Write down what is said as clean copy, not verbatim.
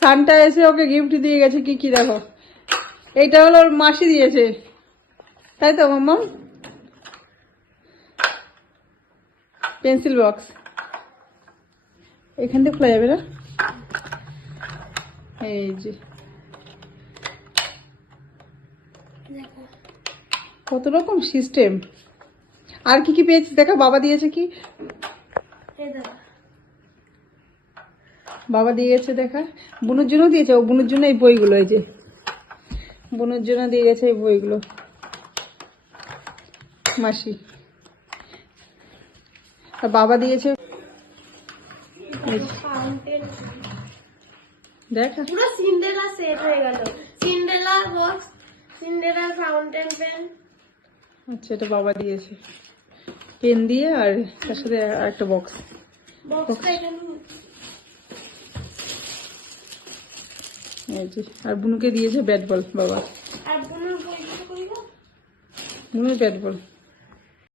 সানটা এসে ওকে গিফট দিয়ে গেছে কি কি দেখো। এইটা হলো ওর মাসি দিয়েছে, তাই তো মাম্মাম? পেন্সিল বক্স এখান থেকে খোলা যাবে না। এই যে কত রকম সিস্টেম। আর কি কি পেয়েছিস দেখা? বাবা দিয়েছে কি? বাবা দিয়ে গেছে দেখা। বুনুর জন্য দিয়েছে, ও বুনুর জন্য এই বইগুলো, এই যে বুনুর জন্য দিয়ে গেছে এই বইগুলো মাসি। আর বাবা দিয়েছে দেখা। পুরো সিন্ড্রেলা সেট হয়ে গেল। Cinderella box, Cinderella fountain pen. আচ্ছা, এটা বাবা দিয়েছে পেন দিয়ে, আর তার সাথে একটা বক্স। বক্সটা এখানে। এই যে, আর বুনুকে দিয়েছে ব্যাট বল বাবা। আর বুনুর বইগুলো কইলো? বুনুর ব্যাট বল।